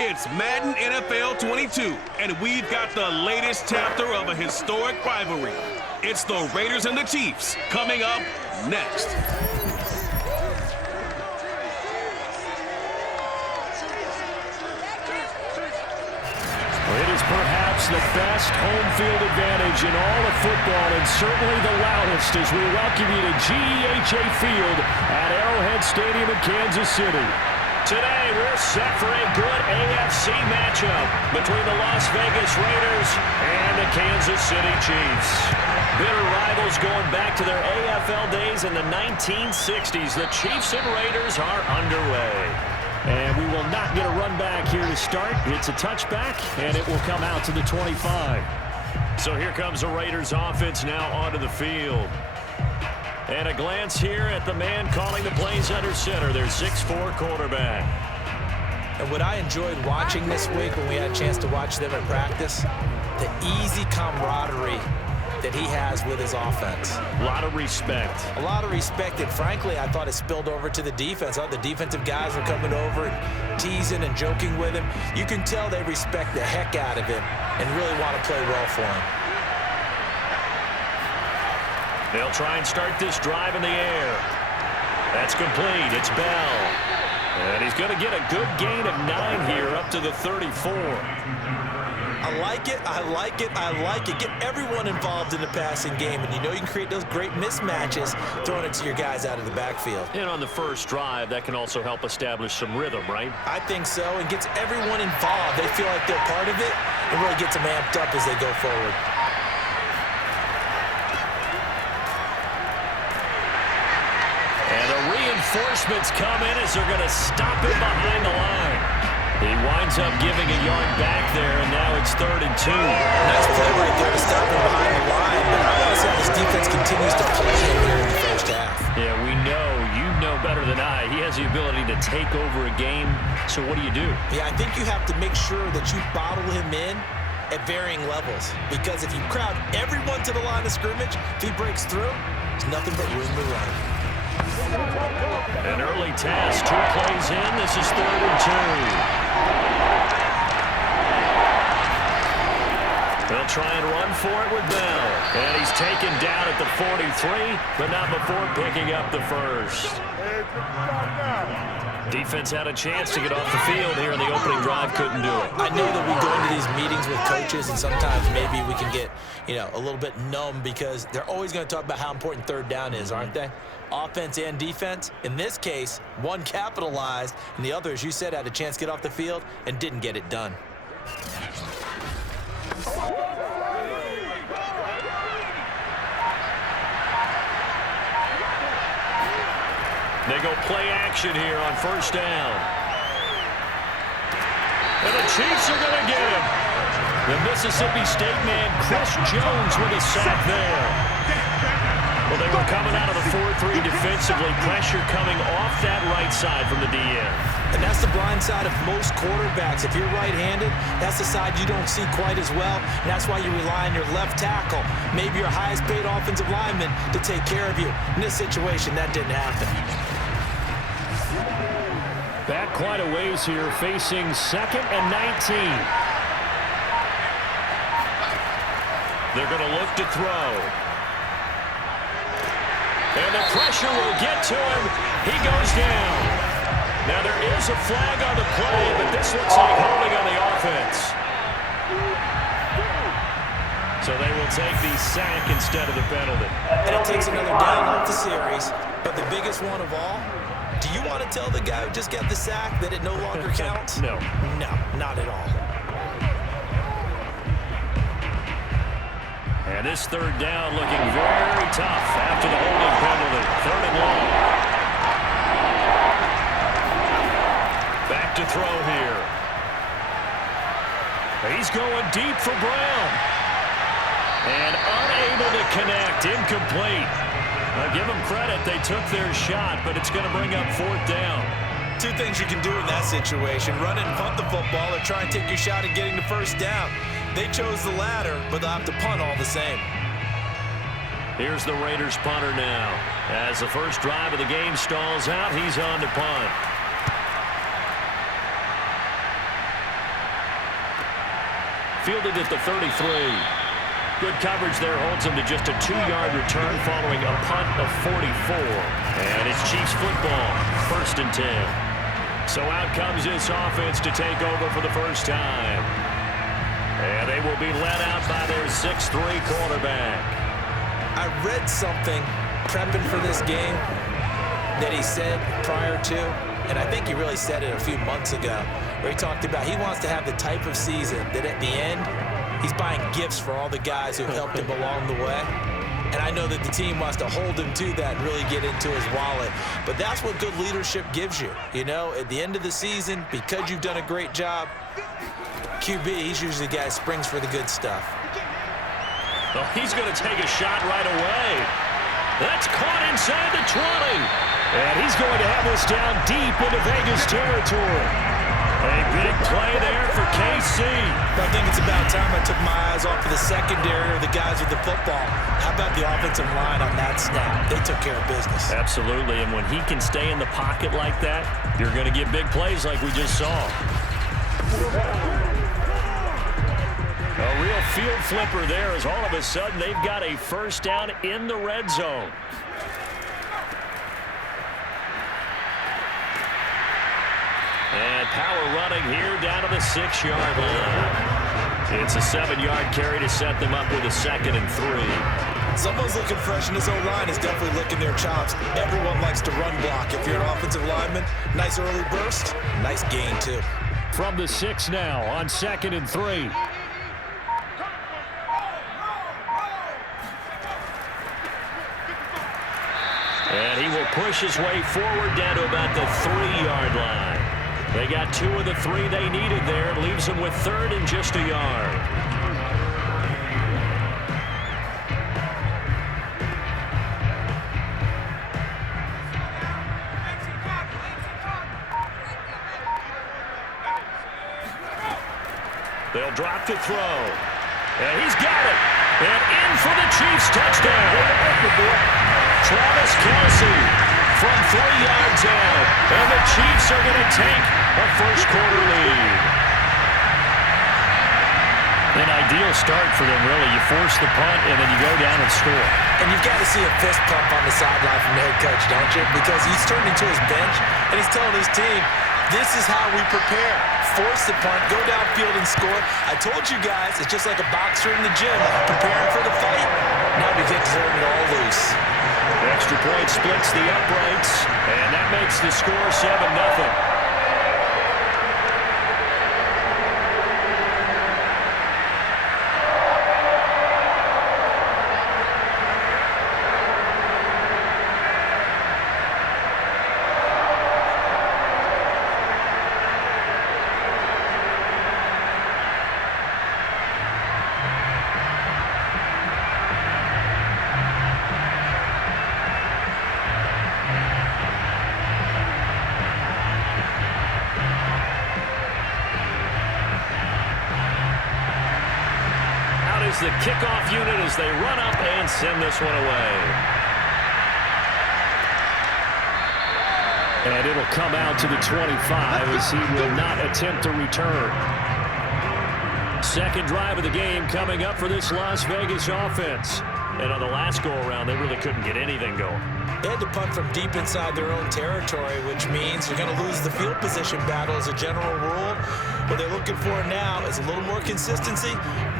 It's Madden NFL 22, and we've got the latest chapter of a historic rivalry. It's the Raiders and the Chiefs coming up next. It is perhaps the best home field advantage in all of football, and certainly the loudest as we welcome you to GEHA Field at Arrowhead Stadium in Kansas City. Today, we're set for a good AFC matchup between the Las Vegas Raiders and the Kansas City Chiefs. Bitter rivals going back to their AFL days in the 1960s. The Chiefs and Raiders are underway. And we will not get a run back here to start. It's a touchback, and it will come out to the 25. So here comes the Raiders offense now onto the field. And a glance here at the man calling the plays under center, their 6'4" quarterback. And what I enjoyed watching this week when we had a chance to watch them at practice, the easy camaraderie that he has with his offense. A lot of respect. A lot of respect, and frankly, I thought it spilled over to the defense. The defensive guys were coming over and teasing and joking with him. You can tell they respect the heck out of him and really want to play well for him. They'll try and start this drive in the air. That's complete. It's Bell. And he's going to get a good gain of 9 here up to the 34. I like it, I like it, I like it. Get everyone involved in the passing game, and you know you can create those great mismatches throwing it to your guys out of the backfield. And on the first drive, that can also help establish some rhythm, right? I think so, and gets everyone involved. They feel like they're part of it, and really gets them amped up as they go forward. And the reinforcements come in as they're going to stop him behind the line. He winds up giving a yard back there, and now it's 3rd and 2. Nice play right there to stop him behind the line. But I want to see how this defense continues to play him here in the first half. Yeah, we know. You know better than I. He has the ability to take over a game. So what do you do? Yeah, I think you have to make sure that you bottle him in at varying levels. Because if you crowd everyone to the line of scrimmage, if he breaks through, there's nothing but room to run. An early test, 2 plays in. This is 3rd and 2. They'll try and run for it with Bell. And he's taken down at the 43, but not before picking up the first. Defense had a chance to get off the field here in the opening drive, couldn't do it. I know that we go into these meetings with coaches, and sometimes maybe we can get, a little bit numb because they're always going to talk about how important 3rd down is, aren't they? Offense and defense. In this case, one capitalized, and the other, as you said, had a chance to get off the field and didn't get it done. They go play action here on 1st down. And the Chiefs are going to get him. The Mississippi State man, Chris Jones, with a sack there. Well, they were coming out of the 4-3 defensively. Pressure coming off that right side from the DN. And that's the blind side of most quarterbacks. If you're right-handed, that's the side you don't see quite as well. And that's why you rely on your left tackle, maybe your highest-paid offensive lineman, to take care of you. In this situation, that didn't happen. Back quite a ways here, facing 2nd and 19. They're going to look to throw. And the pressure will get to him. He goes down. Now there is a flag on the play, but this looks like holding on the offense. So they will take the sack instead of the penalty. And it takes another down off the series. But the biggest one of all, do you want to tell the guy who just got the sack that it no longer counts? No. No, not at all. And this 3rd down looking very tough after the holding penalty. 3rd and long. Back to throw here. He's going deep for Brown. And unable to connect. Incomplete. I'll give them credit. They took their shot, but it's going to bring up 4th down. 2 things you can do in that situation. Run and punt the football or try and take your shot at getting the 1st down. They chose the latter, but they'll have to punt all the same. Here's the Raiders punter now. As the first drive of the game stalls out, he's on to punt. fielded at the 33. Good coverage there holds him to just a 2-yard return following a punt of 44. And it's Chiefs football, 1st and 10. So out comes this offense to take over for the first time. And they will be led out by their 6'3" quarterback. I read something prepping for this game that he said prior to, and I think he really said it a few months ago, where he talked about he wants to have the type of season that at the end, he's buying gifts for all the guys who helped him along the way. And I know that the team wants to hold him to that and really get into his wallet. But that's what good leadership gives you. You know, at the end of the season, because you've done a great job, QB, he's usually the guy who springs for the good stuff. Oh, he's going to take a shot right away. That's caught inside the 20. And he's going to have this down deep into Vegas territory. A big play there for KC. I think it's about time I took my eyes off of the secondary or the guys with the football. How about the offensive line on that snap? They took care of business. Absolutely, and when he can stay in the pocket like that, you're going to get big plays like we just saw. A real field flipper there as all of a sudden they've got a first down in the red zone. And power running here down to the 6-yard line. It's a 7-yard carry to set them up with a 2nd and 3. Someone's looking fresh, and this O-line is definitely licking their chops. Everyone likes to run block. If you're an offensive lineman, nice early burst, nice gain too. From the 6 now on 2nd and 3. And he will push his way forward down to about the 3-yard line. They got 2 of the 3 they needed there. It leaves them with 3rd and just a yard. They'll drop to throw. And he's got it. And in for the Chiefs touchdown. Travis Kelce from 3 yards out. And the Chiefs are going to take a first-quarter lead. An ideal start for them, really. You force the punt, and then you go down and score. And you've got to see a fist pump on the sideline from the head coach, don't you? Because he's turning to his bench, and he's telling his team, this is how we prepare. Force the punt, go downfield and score. I told you guys, it's just like a boxer in the gym, preparing for the fight. Now we get to turn it all loose. Extra point splits the uprights, and that makes the score 7-0. The kickoff unit as they run up and send this one away. And it'll come out to the 25 as he will not attempt to return. Second drive of the game coming up for this Las Vegas offense. And on the last go-around, they really couldn't get anything going. They had to punt from deep inside their own territory, which means you're going to lose the field position battle as a general rule. What they're looking for now is a little more consistency,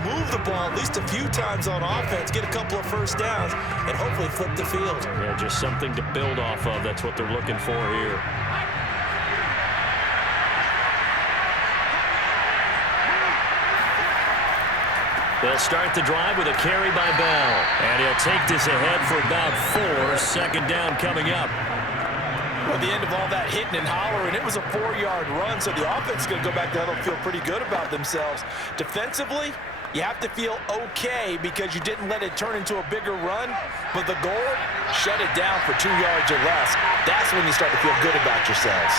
move the ball at least a few times on offense, get a couple of first downs, and hopefully flip the field. Yeah, just something to build off of. That's what they're looking for here. They'll start the drive with a carry by Bell. And he'll take this ahead for about 4. Second down coming up. At the end of all that hitting and hollering, it was a 4-yard run, so the offense is going to go back to huddle and feel pretty good about themselves. Defensively, you have to feel okay because you didn't let it turn into a bigger run, but the goal, shut it down for 2 yards or less. That's when you start to feel good about yourselves.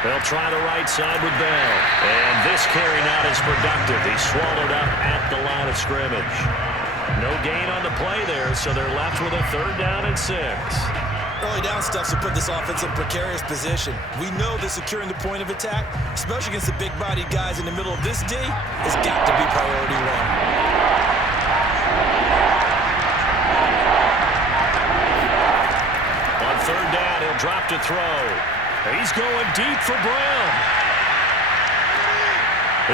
They'll try the right side with Bell. And this carry not as productive. He's swallowed up at the line of scrimmage. No gain on the play there, so they're left with a 3rd down and 6. Early down stuff to put this offense in precarious position. We know that securing the point of attack, especially against the big-bodied guys in the middle of this D, has got to be priority one. On third down, he'll drop to throw. He's going deep for Brown.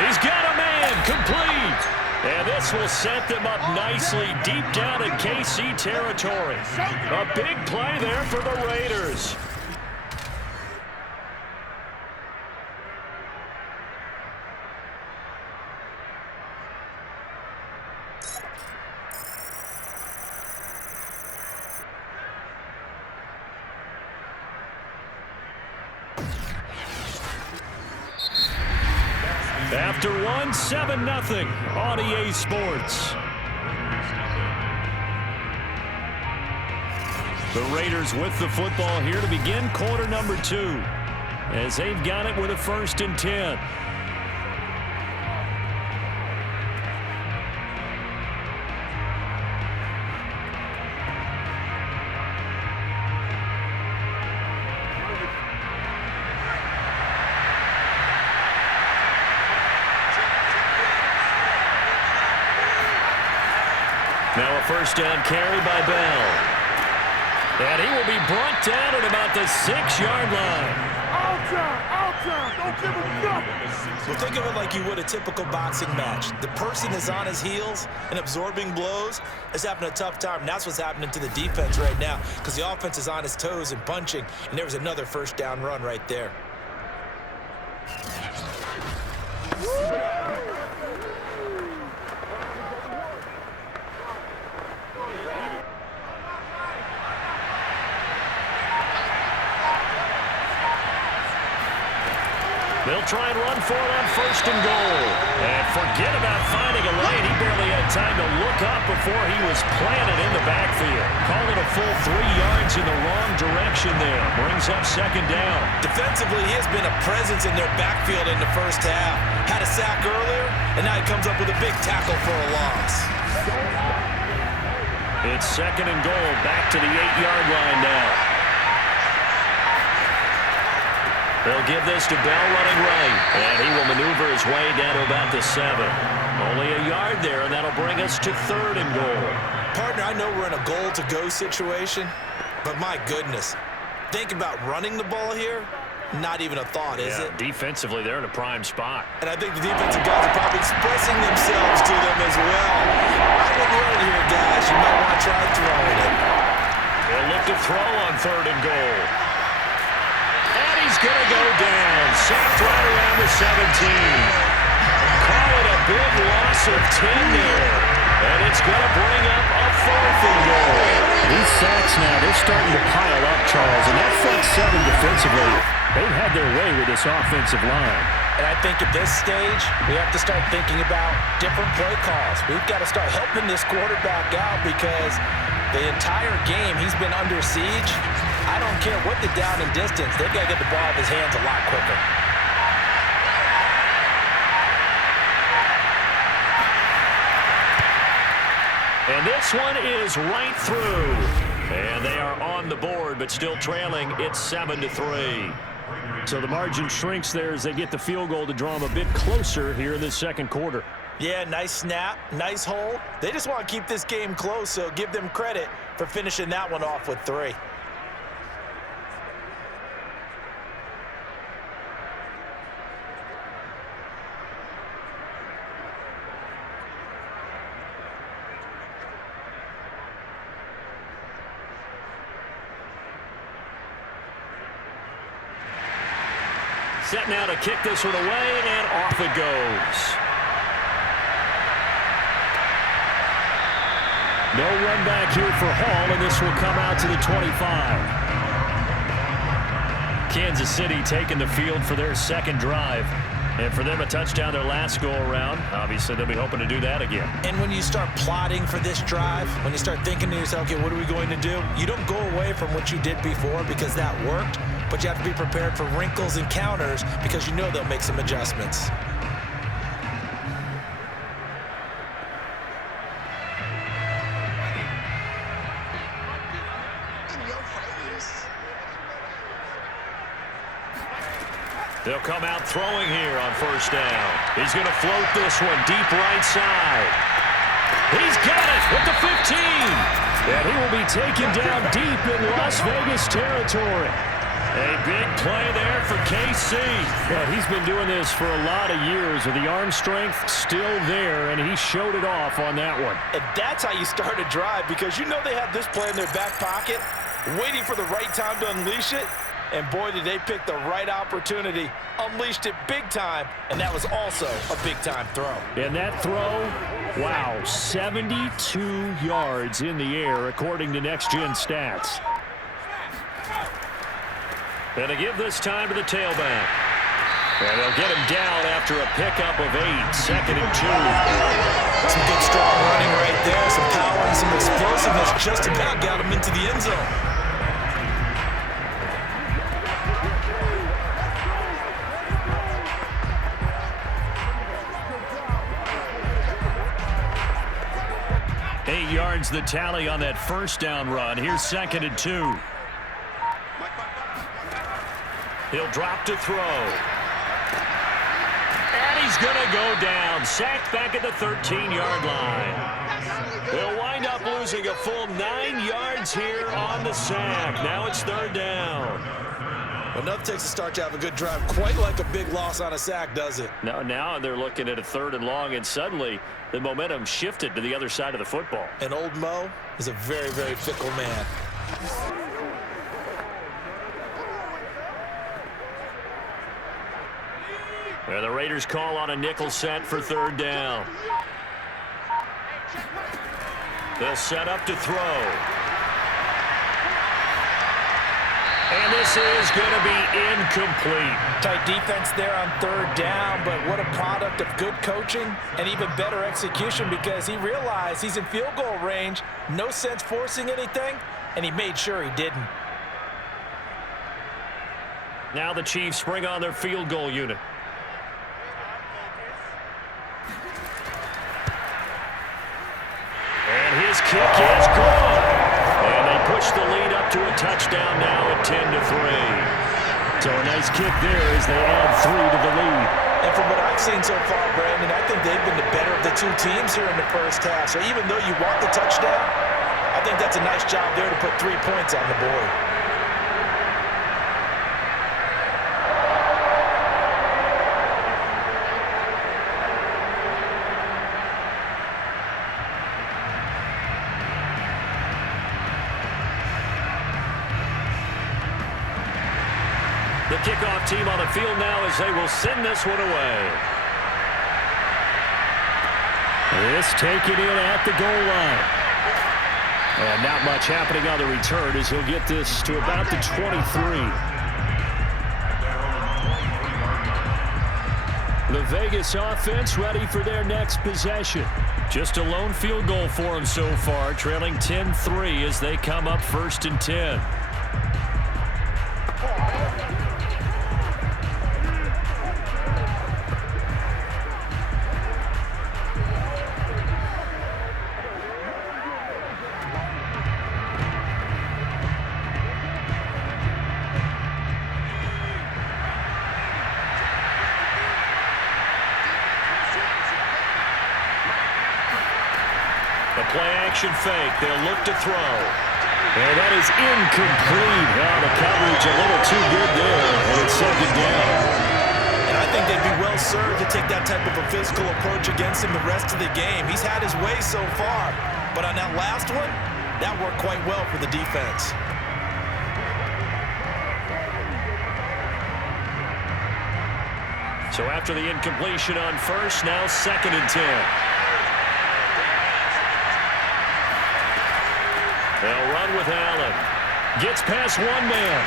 He's got a man, complete. And this will set them up nicely deep down in KC territory. A big play there for the Raiders. After one, 7-0 on EA Sports. The Raiders with the football here to begin quarter number 2, as they've got it with a 1st and 10. Now a 1st down carry by Bell. And he will be brought down at about the 6-yard line. Outside, don't give him nothing. Well, think of it like you would a typical boxing match. The person is on his heels and absorbing blows is having a tough time. And that's what's happening to the defense right now, because the offense is on his toes and punching, and there was another 1st down run right there. They'll try and run for it on 1st and goal. And forget about finding a lane. He barely had time to look up before he was planted in the backfield. Called it a full 3 yards in the wrong direction there. Brings up 2nd down. Defensively, he has been a presence in their backfield in the 1st half. Had a sack earlier, and now he comes up with a big tackle for a loss. It's 2nd and goal. Back to the 8-yard line now. They'll give this to Bell running right. And he will maneuver his way down to about the 7. Only a yard there, and that'll bring us to 3rd and goal. Partner, I know we're in a goal-to-go situation, but my goodness. Think about running the ball here. Not even a thought, is it? Defensively, they're in a prime spot. And I think the defensive guys are probably expressing themselves to them as well. I wouldn't run here, guys. You might want to try throwing it. They'll look to throw on 3rd and goal. He's going to go down. Sacked right around the 17. Call it a big loss of 10 there. And it's going to bring up a 4th and goal. These sacks now, they're starting to pile up, Charles. And that front 7 defensively, they've had their way with this offensive line. And I think at this stage, we have to start thinking about different play calls. We've got to start helping this quarterback out, because the entire game he's been under siege. I don't care what the down and distance. They've got to get the ball out of his hands a lot quicker. And this one is right through. And they are on the board, but still trailing. It's 7-3. So the margin shrinks there as they get the field goal to draw them a bit closer here in the 2nd quarter. Yeah, nice snap, nice hold. They just want to keep this game close, so give them credit for finishing that one off with 3. Set now to kick this one away, and off it goes. No run back here for Hall, and this will come out to the 25. Kansas City taking the field for their 2nd drive. And for them, a touchdown their last go-around. Obviously, they'll be hoping to do that again. And when you start plotting for this drive, when you start thinking to yourself, okay, what are we going to do? You don't go away from what you did before because that worked, but you have to be prepared for wrinkles and counters because you know they'll make some adjustments. In your face. They'll come out throwing here on first down. He's going to float this one deep right side. He's got it with the 15. And he will be taken down deep in Las Vegas territory. A big play there for KC. Yeah, he's been doing this for a lot of years with the arm strength still there, and he showed it off on that one. And that's how you start a drive, because you know they have this play in their back pocket, waiting for the right time to unleash it. And boy, did they pick the right opportunity, unleashed it big time, and that was also a big-time throw. And that throw, wow, 72 yards in the air, according to Next Gen Stats. And to give this time to the tailback. And they'll get him down after a pickup of 8, 2nd and 2. Some good strong running right there, some power and some explosiveness, just about got him into the end zone. Yards the tally on that first down run. Here's 2nd and 2. He'll drop to throw. And he's going to go down. Sacked back at the 13-yard line. They'll wind up losing a full 9 yards here on the sack. Now it's 3rd down. Well, nothing takes a start to have a good drive quite like a big loss on a sack, does it? Now they're looking at a 3rd and long, and suddenly the momentum shifted to the other side of the football. And old Mo is a very, very fickle man. And the Raiders call on a nickel set for 3rd down. They'll set up to throw. And this is going to be incomplete. Tight defense there on 3rd down, but what a product of good coaching and even better execution, because he realized he's in field goal range, no sense forcing anything, and he made sure he didn't. Now the Chiefs bring on their field goal unit. And his kick is good. And they push the lead up to a touchdown now at 10-3. So a nice kick there as they add 3 to the lead. And from what I've seen so far, Brandon, I think they've been the better of the two teams here in the first half. So even though you want the touchdown, I think that's a nice job there to put 3 points on the board. The kickoff team on the field now as they will send this one away. This taken in at the goal line. And not much happening on the return as he'll get this to about the 23. The Vegas offense ready for their next possession. Just a lone field goal for them so far, trailing 10-3 as they come up 1st and 10. Play-action fake. They'll look to throw. And that is incomplete. Now the coverage a little too good there, and it's 2nd down. And I think they'd be well served to take that type of a physical approach against him the rest of the game. He's had his way so far, but on that last one, that worked quite well for the defense. So after the incompletion on first, now 2nd and 10. They'll run with Allen. Gets past one man.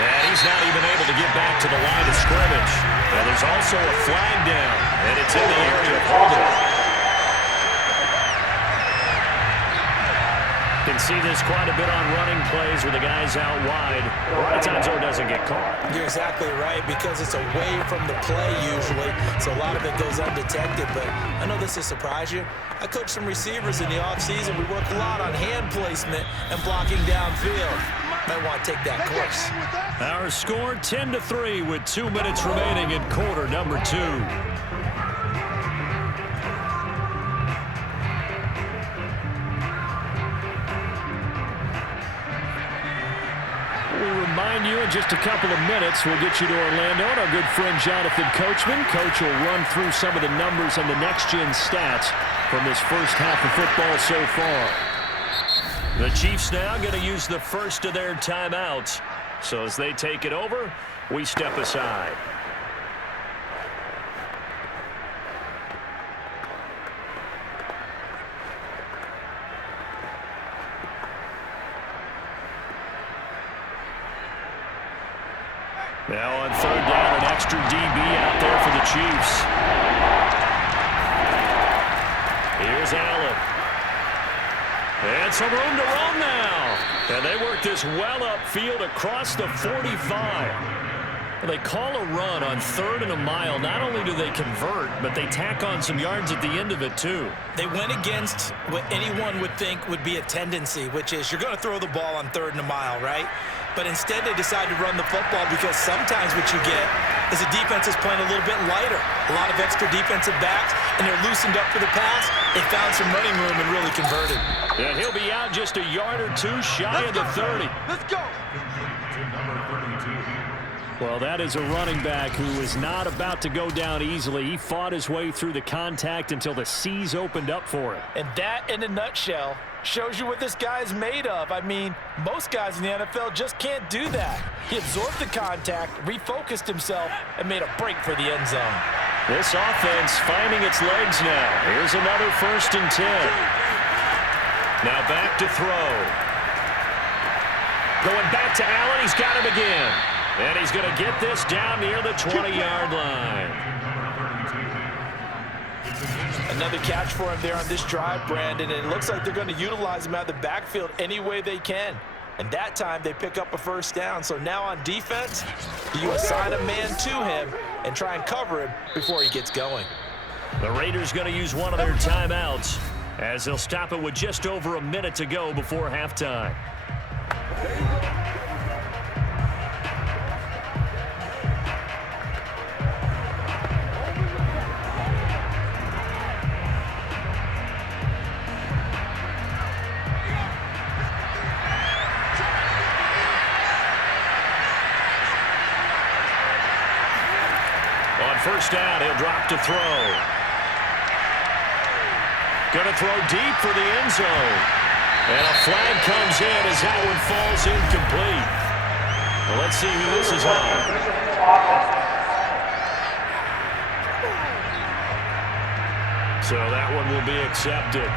And he's not even able to get back to the line of scrimmage. And there's also a flag down. And it's in the area of holding. Can see this quite a bit on running plays with the guys out wide. A lot of times, though, it doesn't get caught. You're exactly right, because it's away from the play usually, so a lot of it goes undetected. But I know this will surprise you. I coach some receivers in the offseason. We work a lot on hand placement and blocking downfield. might want to take that course. Our score 10-3 with 2 minutes remaining in quarter number 2. We remind you in just a couple of minutes we'll get you to Orlando and our good friend Jonathan Coachman. Coach will run through some of the numbers and the next-gen stats from this first half of football so far. The Chiefs now going to use the first of their timeouts. So as they take it over, we step aside. Now on third down, an extra DB out there for the Chiefs. Here's Allen. And some room to run now. And they work this well upfield across the 45. They call a run on 3rd and a mile. Not only do they convert, but they tack on some yards at the end of it, too. They went against what anyone would think would be a tendency, which is you're going to throw the ball on 3rd and a mile, right? But instead they decide to run the football because sometimes what you get is the defense is playing a little bit lighter. A lot of extra defensive backs, and they're loosened up for the pass. They found some running room and really converted. And he'll be out just a yard or 2 shy of the 30. Let's go. Well, that is a running back who is not about to go down easily. He fought his way through the contact until the seas opened up for him. And that, in a nutshell, shows you what this guy is made of. I mean, most guys in the NFL just can't do that. He absorbed the contact, refocused himself, and made a break for the end zone. This offense finding its legs now. Here's another 1st and 10. Now back to throw. Going back to Allen. He's got him again. And he's going to get this down near the 20-yard line. Another catch for him there on this drive, Brandon, and it looks like they're going to utilize him out of the backfield any way they can. And that time they pick up a 1st down. So now on defense, do you assign a man to him and try and cover him before he gets going? The Raiders going to use one of their timeouts as they'll stop it with just over a minute to go before halftime. First down, he'll drop to throw. Going to throw deep for the end zone. And a flag comes in as that one falls incomplete. Well, let's see who this is on. So that one will be accepted.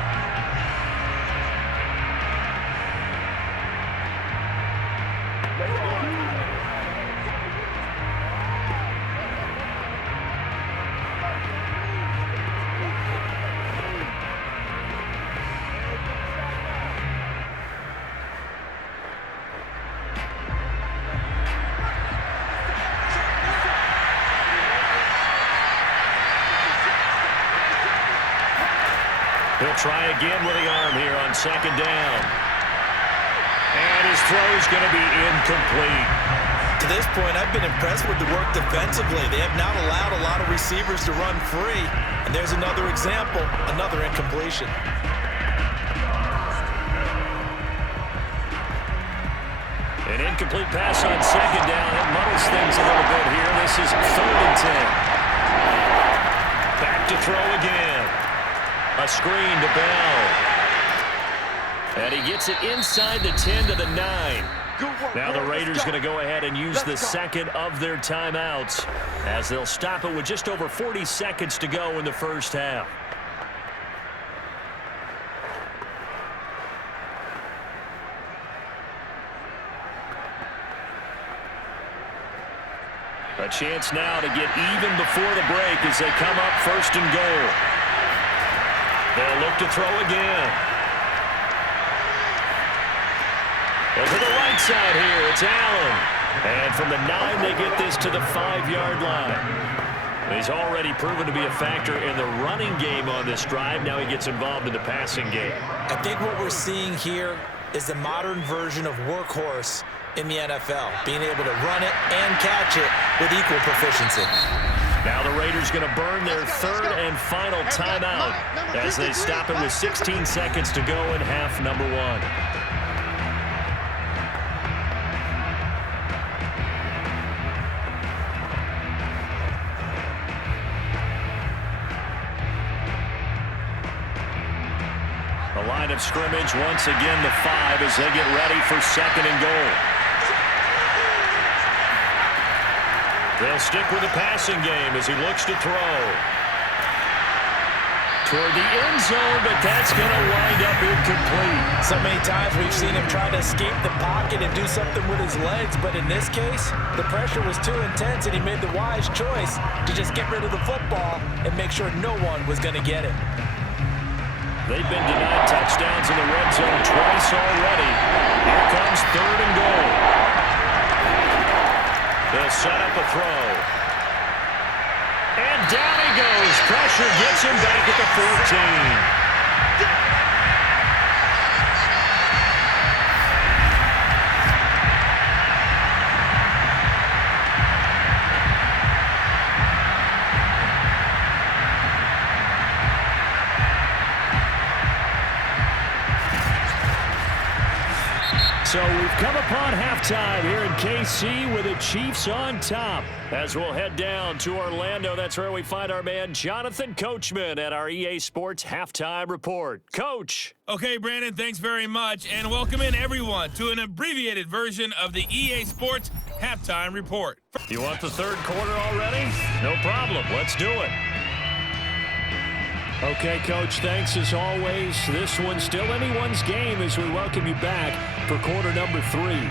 He'll try again with the arm here on 2nd down. And his throw is going to be incomplete. To this point, I've been impressed with the work defensively. They have not allowed a lot of receivers to run free. And there's another example, another incompletion. An incomplete pass on 2nd down. It muddles things a little bit here. This is 3rd and 10. Back to throw again. A screen to Bell. And he gets it inside the 10 to the 9. Now the Raiders going to go ahead and use the second of their timeouts as they'll stop it with just over 40 seconds to go in the first half. A chance now to get even before the break as they come up 1st and goal. They'll look to throw again. And to the right side here, it's Allen. And from the 9, they get this to the 5-yard line. He's already proven to be a factor in the running game on this drive. Now he gets involved in the passing game. I think what we're seeing here is the modern version of workhorse in the NFL, being able to run it and catch it with equal proficiency. Now the Raiders going to burn their third and final timeout as they stop it with 16 seconds to go in half number 1. The line of scrimmage, once again the 5 as they get ready for second and goal. They'll stick with the passing game as he looks to throw. Toward the end zone, but that's going to wind up incomplete. So many times we've seen him try to escape the pocket and do something with his legs, but in this case, the pressure was too intense and he made the wise choice to just get rid of the football and make sure no one was going to get it. They've been denied touchdowns in the red zone twice already. Here comes third and goal. They'll set up a throw. And down he goes. Pressure gets him back at the 14. So we've come upon halftime here in KC with the Chiefs on top. As we'll head down to Orlando, that's where we find our man Jonathan Coachman at our EA Sports Halftime Report. Coach. Okay, Brandon, thanks very much. And welcome in, everyone, to an abbreviated version of the EA Sports Halftime Report. You want the third quarter already? No problem. Let's do it. Okay, Coach, thanks as always. This one's still anyone's game as we welcome you back for quarter number 3.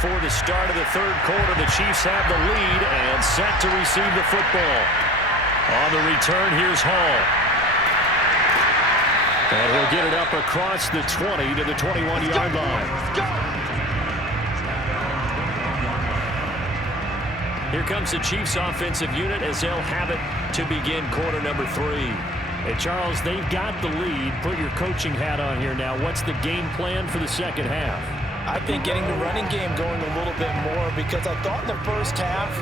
For the start of the third quarter, the Chiefs have the lead and set to receive the football. On the return, here's Hall. And he'll get it up across the 20 to the 21-yard line. Here comes the Chiefs offensive unit as they'll have it to begin quarter number 3. Hey, Charles, they've got the lead. Put your coaching hat on here now. What's the game plan for the second half? I think getting the running game going a little bit more, because I thought in the first half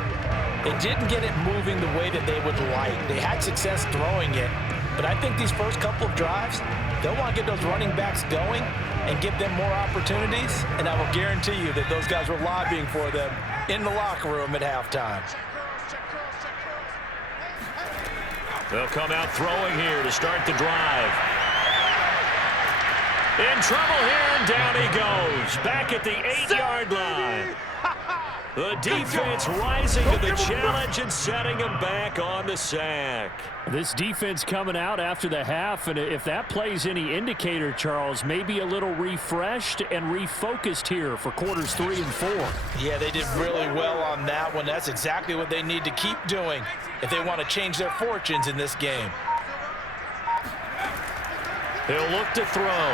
they didn't get it moving the way that they would like. They had success throwing it, but I think these first couple of drives, they'll want to get those running backs going and give them more opportunities, and I will guarantee you that those guys were lobbying for them in the locker room at halftime. They'll come out throwing here to start the drive. In trouble here, and down he goes. Back at the 8-yard line. The defense rising to the challenge and setting him back on the sack. This defense coming out after the half, and if that plays any indicator, Charles, maybe a little refreshed and refocused here for quarters 3 and 4. Yeah, they did really well on that one. That's exactly what they need to keep doing if they want to change their fortunes in this game. He'll look to throw.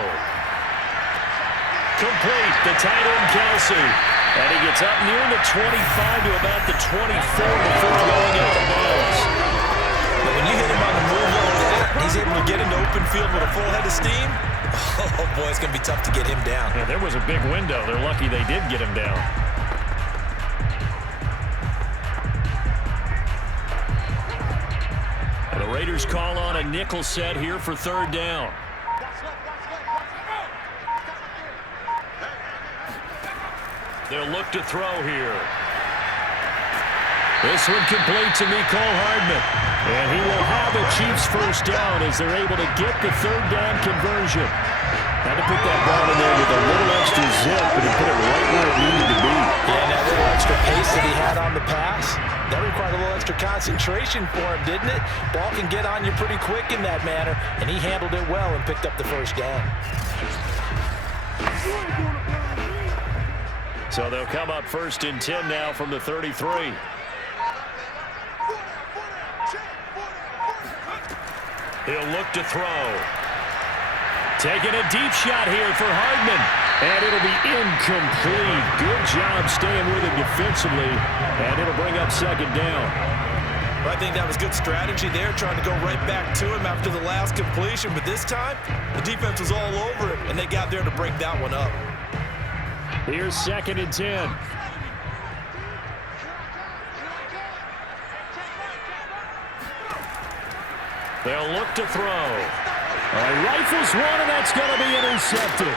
Complete, the tight end Kelce. And he gets up near the 25 to about the 24 before going out of bounds. But when you hit him on the move like that, he's able to get into open field with a full head of steam. Oh, boy, it's going to be tough to get him down. Yeah, there was a big window. They're lucky they did get him down. And the Raiders call on a nickel set here for third down. They'll look to throw here. This one complete to Mecole Hardman. And he will have a Chiefs first down as they're able to get the third down conversion. Had to put that ball in there with a little extra zip, but he put it right where it needed to be. Yeah, and that little extra pace that he had on the pass, that required a little extra concentration for him, didn't it? Ball can get on you pretty quick in that manner, and he handled it well and picked up the first down. So they'll come up first and 10 now from the 33. He'll look to throw. Taking a deep shot here for Hardman. And it'll be incomplete. Good job staying with him defensively. And it'll bring up second down. Well, I think that was good strategy there, trying to go right back to him after the last completion. But this time, the defense was all over him, and they got there to break that one up. Here's 2nd and 10. They'll look to throw. Rifles one, and that's going to be intercepted.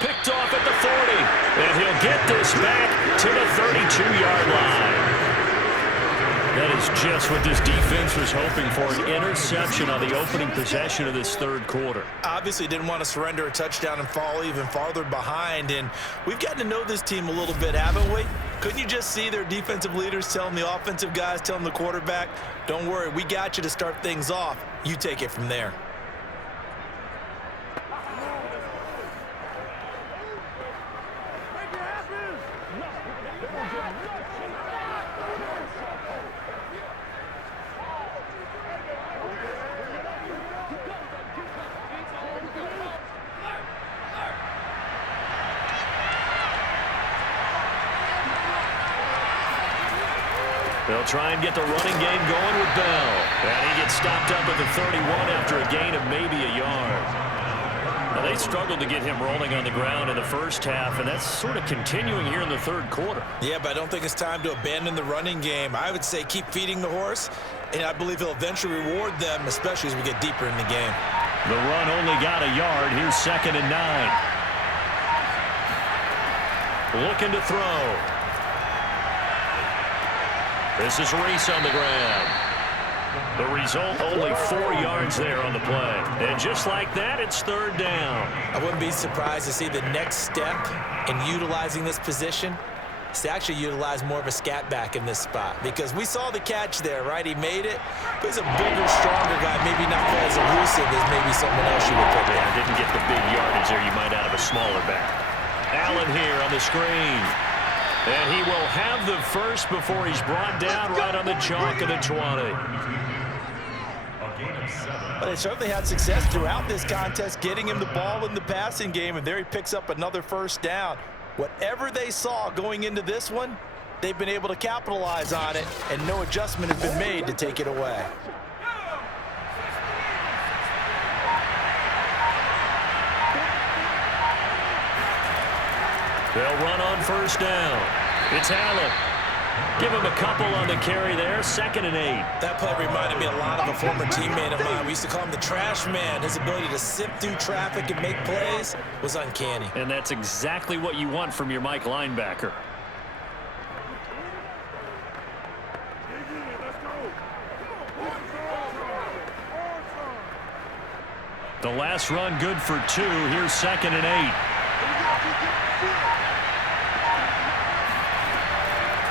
Picked off at the 40. And he'll get this back to the 32-yard line. That is just what this defense was hoping for, an interception on the opening possession of this third quarter. Obviously didn't want to surrender a touchdown and fall even farther behind. And we've gotten to know this team a little bit, haven't we? Couldn't you just see their defensive leaders telling the offensive guys, telling the quarterback, don't worry, we got you to start things off. You take it from there. They'll try and get the running game going with Bell. And he gets stopped up at the 31 after a gain of maybe a yard. Now, they struggled to get him rolling on the ground in the first half, and that's sort of continuing here in the third quarter. Yeah, but I don't think it's time to abandon the running game. I would say keep feeding the horse, and I believe he'll eventually reward them, especially as we get deeper in the game. The run only got a yard. Here's 2nd and 9. Looking to throw. This is Reese on the ground. The result, only 4 yards there on the play. And just like that, it's third down. I wouldn't be surprised to see the next step in utilizing this position is to actually utilize more of a scat back in this spot. Because we saw the catch there, right? He made it. But he's a bigger, stronger guy, maybe not quite as elusive as maybe someone else you would put there. Yeah, didn't get the big yardage there you might out of a smaller back. Allen here on the screen. And he will have the first before he's brought down right on the chalk of the 20. But they certainly had success throughout this contest, getting him the ball in the passing game, and there he picks up another first down. Whatever they saw going into this one, they've been able to capitalize on it, and no adjustment has been made to take it away. They'll run on first down. It's Allen. Give him a couple on the carry there. 2nd and 8. That play reminded me a lot of a former teammate of mine. We used to call him the trash man. His ability to sift through traffic and make plays was uncanny. And that's exactly what you want from your Mike linebacker. The last run good for 2. Here's 2nd and 8.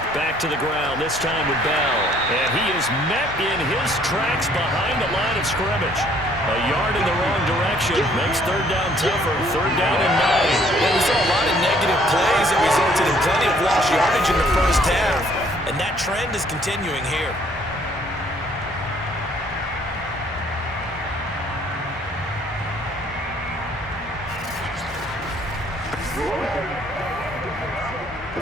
Back to the ground, this time with Bell. And he is met in his tracks behind the line of scrimmage. A yard in the wrong direction makes third down tougher. 3rd down and 9. Yeah, we saw a lot of negative plays that resulted in plenty of lost yardage in the first half. And that trend is continuing here.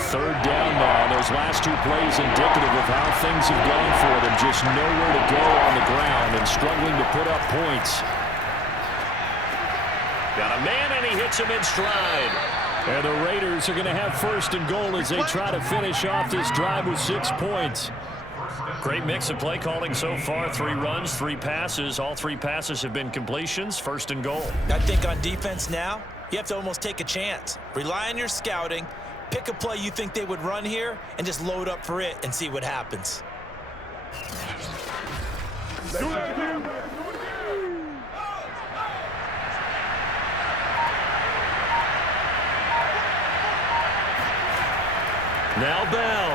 Third down now. Those last 2 plays indicative of how things have gone for them. Just nowhere to go on the ground and struggling to put up points. Got a man, and he hits him in stride. And the Raiders are going to have 1st and goal as they try to finish off this drive with 6 points. Great mix of play calling so far. 3 runs, 3 passes. All 3 passes have been completions. 1st and goal. I think on defense now, you have to almost take a chance. Rely on your scouting. Pick a play you think they would run here and just load up for it and see what happens. Now Bell.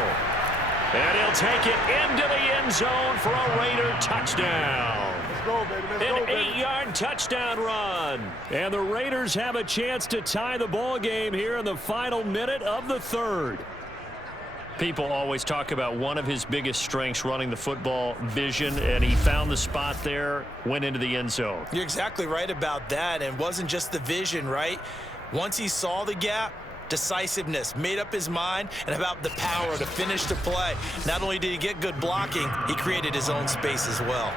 And he'll take it into the end zone for a Raider touchdown. Go, baby. Let's An go, baby. 8-yard touchdown run. And the Raiders have a chance to tie the ball game here in the final minute of the third. People always talk about one of his biggest strengths running the football, vision, and he found the spot there, went into the end zone. You're exactly right about that, and it wasn't just the vision, right? Once he saw the gap, decisiveness, made up his mind, and about the power to finish the play. Not only did he get good blocking, he created his own space as well.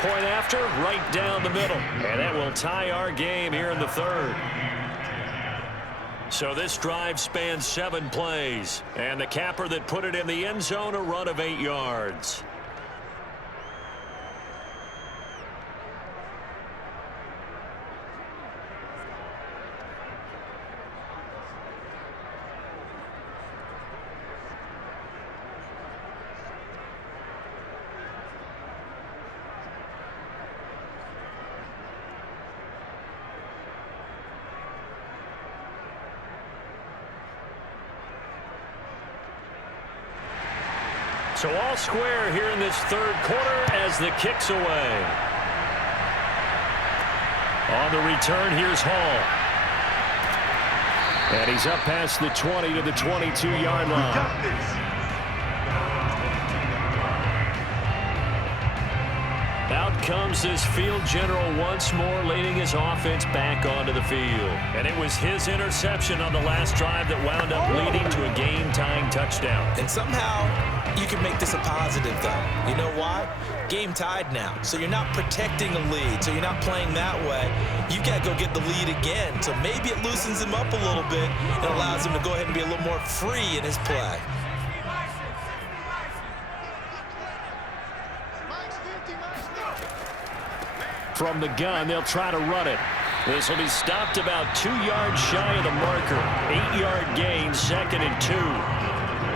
Point after, right down the middle. And that will tie our game here in the third. So this drive spans 7 plays. And the capper that put it in the end zone, a run of 8 yards. So all square here in this third quarter as the kick's away. On the return, here's Hall. And he's up past the 20 to the 22-yard line. Out comes this field general once more, leading his offense back onto the field. And it was his interception on the last drive that wound up leading to a game-tying touchdown. And somehow you can make this a positive, though. You know why? Game tied now. So you're not protecting a lead. So you're not playing that way. You got to go get the lead again. So maybe it loosens him up a little bit and allows him to go ahead and be a little more free in his play. From the gun, they'll try to run it. This will be stopped about 2 yards shy of the marker. 8-yard gain, 2nd and 2.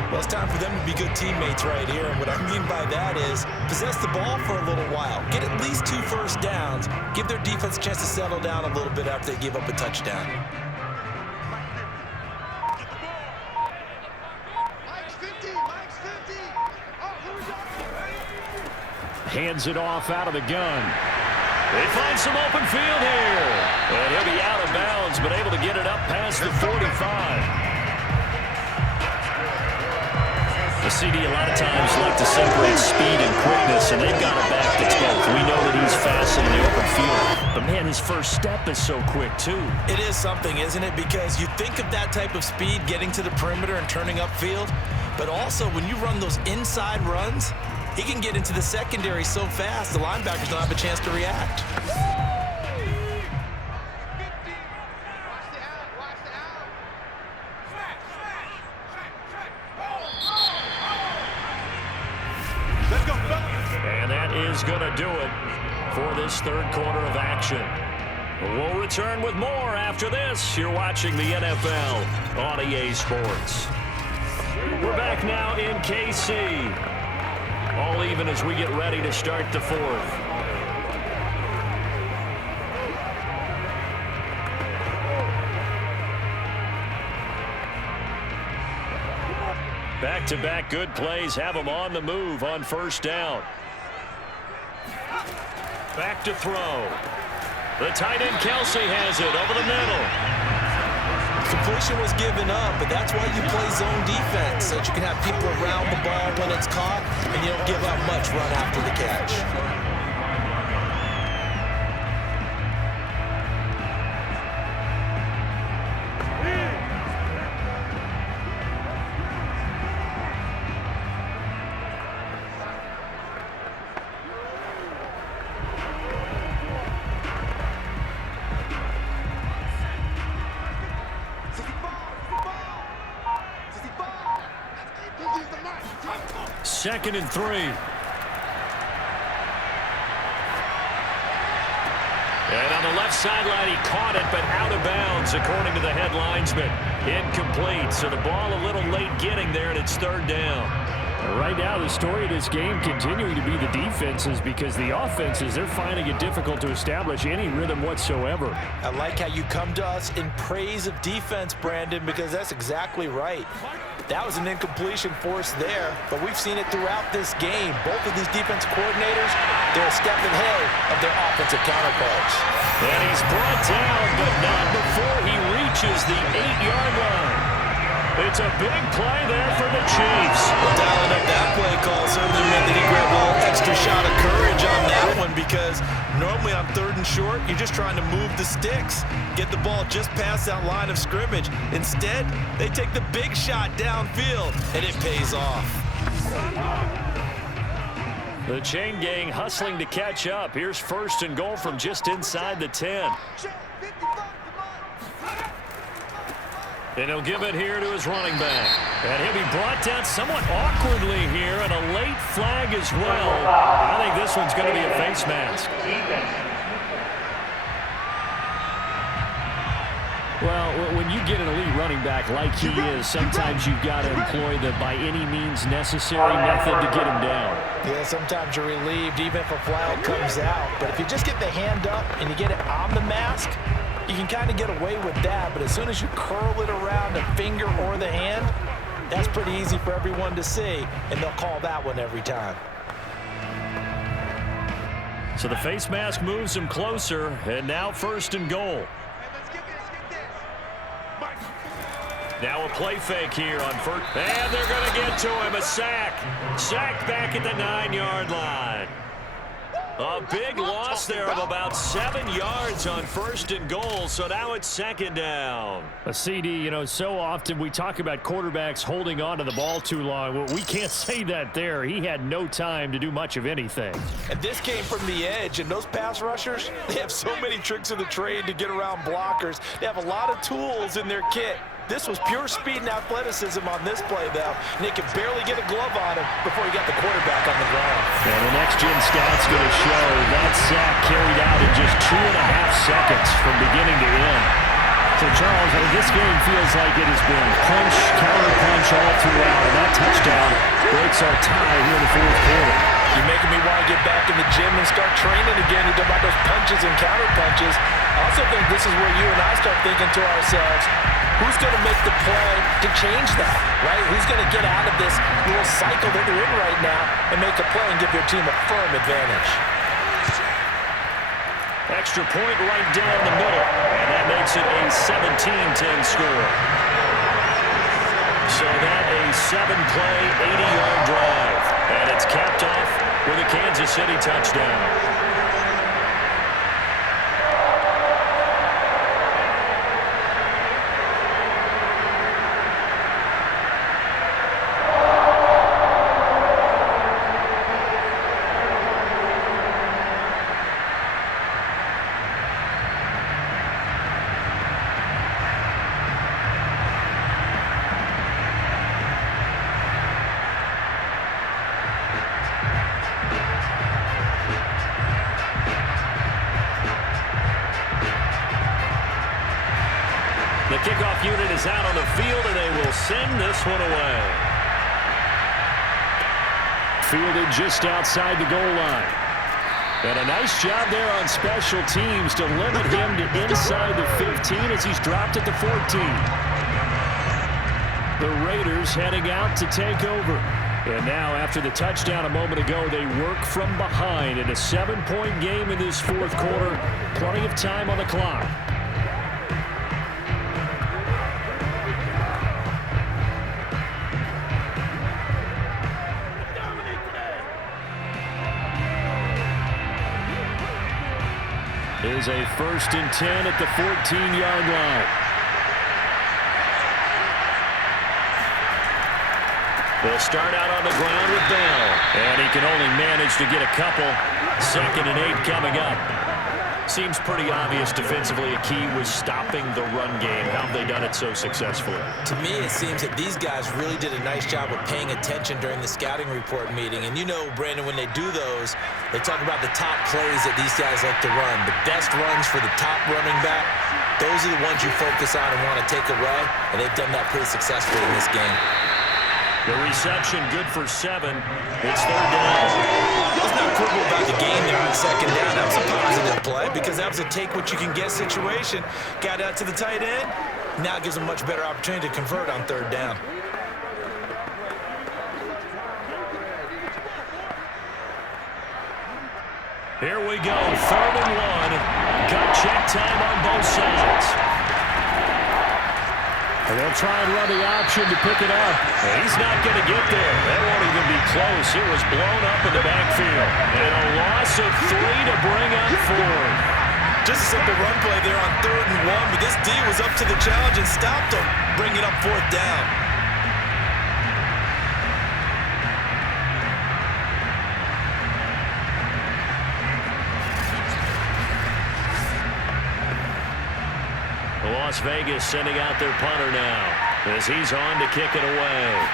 Well, it's time for them to be good teammates right here. And what I mean by that is possess the ball for a little while. Get at least 2 first downs. Give their defense a chance to settle down a little bit after they give up a touchdown. Hands it off out of the gun. They find some open field here. And he'll be out of bounds, but able to get it up past the 45. The CD a lot of times like to separate speed and quickness, and they've got a back that's both. We know that he's fast in the open field, but man, his first step is so quick too. It is something, isn't it? Because you think of that type of speed getting to the perimeter and turning upfield, but also when you run those inside runs, he can get into the secondary so fast, the linebackers don't have a chance to react. And that is going to do it for this third quarter of action. We'll return with more after this. You're watching the NFL on EA Sports. We're back now in KC. All even as we get ready to start the fourth. Back-to-back good plays have them on the move on first down. Back to throw. The tight end Kelce has it over the middle. Completion was given up, but that's why you play zone defense, so that you can have people around the ball when it's caught, and you don't give up much run after the catch. Second and 3. And on the left sideline, he caught it, but out of bounds, according to the head linesman. Incomplete, so the ball a little late getting there, and it's third down. Right now, the story of this game continuing to be the defenses, because the offenses, they're finding it difficult to establish any rhythm whatsoever. I like how you come to us in praise of defense, Brandon, because that's exactly right. That was an incompletion forced there, but we've seen it throughout this game. Both of these defense coordinators, they're a step ahead of their offensive counterparts. And he's brought down, but not before he reaches reaches the 8-yard line. It's a big play there for the Chiefs. Well, dialing up that play call certainly meant that he grabbed a little extra shot of courage on that one, because normally on 3rd and short, you're just trying to move the sticks, get the ball just past that line of scrimmage. Instead, they take the big shot downfield, and it pays off. The chain gang hustling to catch up. Here's 1st and goal from just inside the 10. And he'll give it here to his running back. And he'll be brought down somewhat awkwardly here, and a late flag as well. I think this one's going to be a face mask. Well, when you get an elite running back like he is, sometimes you've got to employ the by any means necessary method to get him down. Yeah, sometimes you're relieved even if a flag comes out. But if you just get the hand up and you get it on the mask, you can kind of get away with that. But as soon as you curl it around the finger or the hand, that's pretty easy for everyone to see, and they'll call that one every time. So the face mask moves him closer, and now 1st and goal. Now a play fake here on 1st. And they're going to get to him. A sack. Sacked back at the 9-yard line. A big loss there of about 7 yards on 1st and goal, so now it's 2nd down. A CD, you know, so often we talk about quarterbacks holding on to the ball too long. Well, we can't say that there. He had no time to do much of anything. And this came from the edge, and those pass rushers, they have so many tricks of the trade to get around blockers. They have a lot of tools in their kit. This was pure speed and athleticism on this play, though. And they could barely get a glove on him before he got the quarterback on the ground. And the next-gen stats going to show that sack carried out in just 2.5 seconds from beginning to end. So, Charles, I mean, this game feels like it has been punch, counter-punch all throughout. And that touchdown breaks our tie here in the 4th quarter. You're making me want to get back in the gym and start training again. You're talking about those punches and counter-punches. I also think this is where you and I start thinking to ourselves, who's going to make the play to change that, right? Who's going to get out of this little cycle that they're in right now and make a play and give their team a firm advantage? Extra point right down the middle, and that makes it a 17-10 score. So that a 7-play, 80-yard drive, and it's capped off with a Kansas City touchdown. The kickoff unit is out on the field, and they will send this one away. Fielded just outside the goal line. And a nice job there on special teams to limit him to inside the 15 as he's dropped at the 14. The Raiders heading out to take over. And now, after the touchdown a moment ago, they work from behind in a 7-point game in this 4th quarter. Plenty of time on the clock. Is a 1st and 10 at the 14-yard line. They'll start out on the ground with Bell. And he can only manage to get a couple. 2nd and 8 coming up. Seems pretty obvious defensively a key was stopping the run game. How have they done it so successfully? To me, it seems that these guys really did a nice job of paying attention during the scouting report meeting. And you know, Brandon, when they do those, they talk about the top plays that these guys like to run. The best runs for the top running back, those are the ones you focus on and want to take away. And they've done that pretty successfully in this game. The reception good for 7. It's 3rd down. Let's not quibble about the game there on 2nd down. That was a positive play because that was a take-what-you-can-get situation. Got out to the tight end. Now it gives them a much better opportunity to convert on 3rd down. Here we go, 3rd and 1. Gut check time on both sides. And they'll try and run the option to pick it up. And he's not going to get there. That won't even be close. It was blown up in the backfield. And a loss of 3 to bring up 4. Just a simple run play there on 3rd and 1, but this D was up to the challenge and stopped him, bringing up 4th down. Las Vegas sending out their punter now as he's on to kick it away.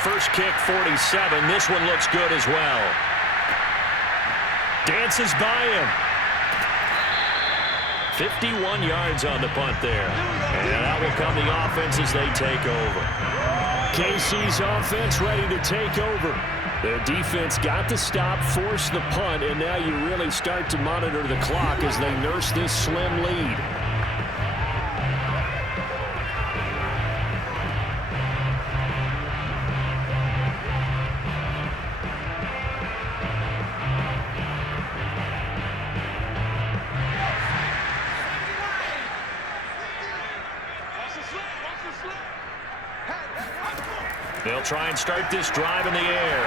First kick, 47. This one looks good as well. Dances by him. 51 yards on the punt there. And out will come the offense as they take over. KC's offense ready to take over. Their defense got the stop, forced the punt, and now you really start to monitor the clock as they nurse this slim lead. They'll try and start this drive in the air.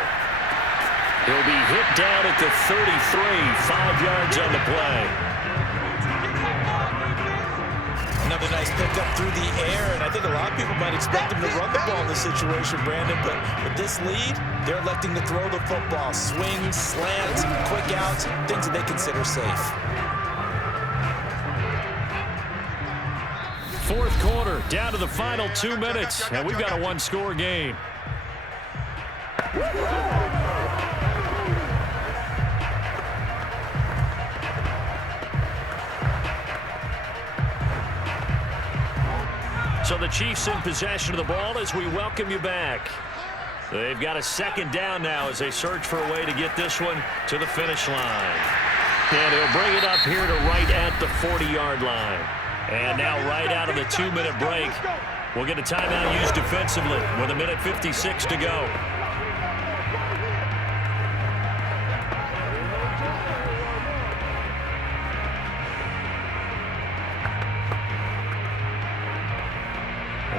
He'll be hit down at the 33, 5 yards on the play. Another nice pickup through the air, and I think a lot of people might expect him to run the ball in this situation, Brandon, but with this lead, they're electing to throw the football. Swings, slants, quick outs, things that they consider safe. Fourth quarter, down to the final 2 minutes, and we've got a one-score game. So the Chiefs in possession of the ball as we welcome you back. They've got a second down now as they search for a way to get this one to the finish line. And he'll bring it up here to right at the 40-yard line. And now right out of the 2-minute break, we'll get a timeout used defensively with 1:56 to go.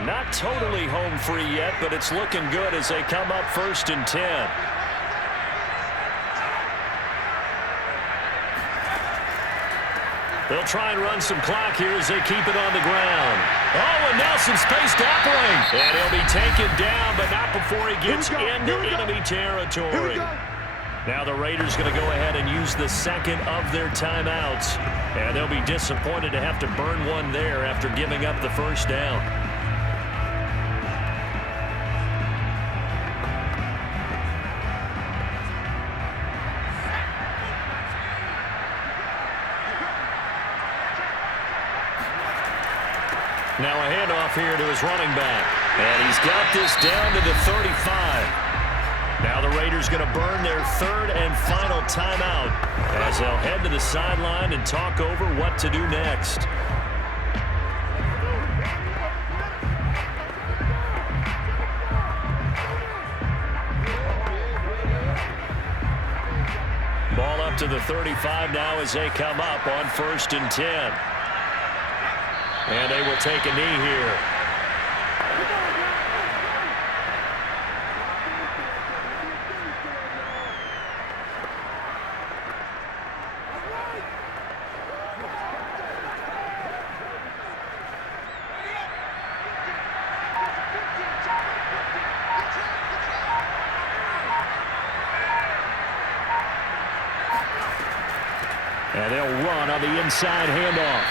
Not totally home free yet, but it's looking good as they come up 1st and 10. They'll try and run some clock here as they keep it on the ground. Oh, and Nelson spaced that way. And he'll be taken down, but not before he gets into enemy territory. Now the Raiders going to go ahead and use the second of their timeouts. And they'll be disappointed to have to burn one there after giving up the first down. Now a handoff here to his running back. And he's got this down to the 35. Now the Raiders going to burn their 3rd and final timeout as they'll head to the sideline and talk over what to do next. Ball up to the 35 now as they come up on 1st and 10. And they will take a knee here. And they'll run on the inside handoff.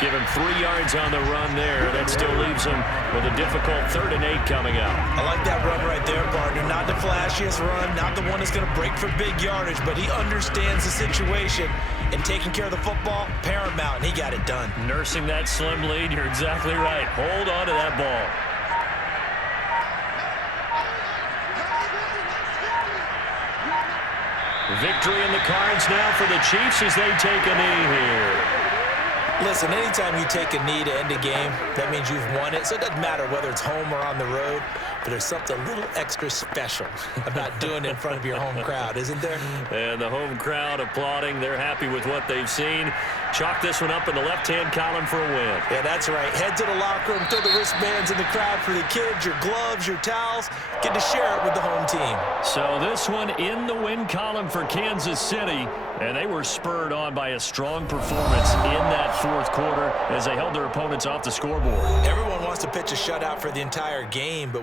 Give him 3 yards on the run there. That still leaves him with a difficult 3rd and 8 coming up. I like that run right there, partner. Not the flashiest run, not the one that's going to break for big yardage, but he understands the situation, and taking care of the football, paramount, and he got it done. Nursing that slim lead, you're exactly right. Hold on to that ball. Victory in the cards now for the Chiefs as they take a knee here. Listen, anytime you take a knee to end a game, that means you've won it. So it doesn't matter whether it's home or on the road. but there's something a little extra special about doing it in front of your home crowd, isn't there? And the home crowd applauding. They're happy with what they've seen. Chalk this one up in the left-hand column for a win. Yeah, that's right. Head to the locker room, throw the wristbands in the crowd for the kids, your gloves, your towels. Get to share it with the home team. So this one in the win column for Kansas City, and they were spurred on by a strong performance in that fourth quarter as they held their opponents off the scoreboard. Everyone wants to pitch a shutout for the entire game, but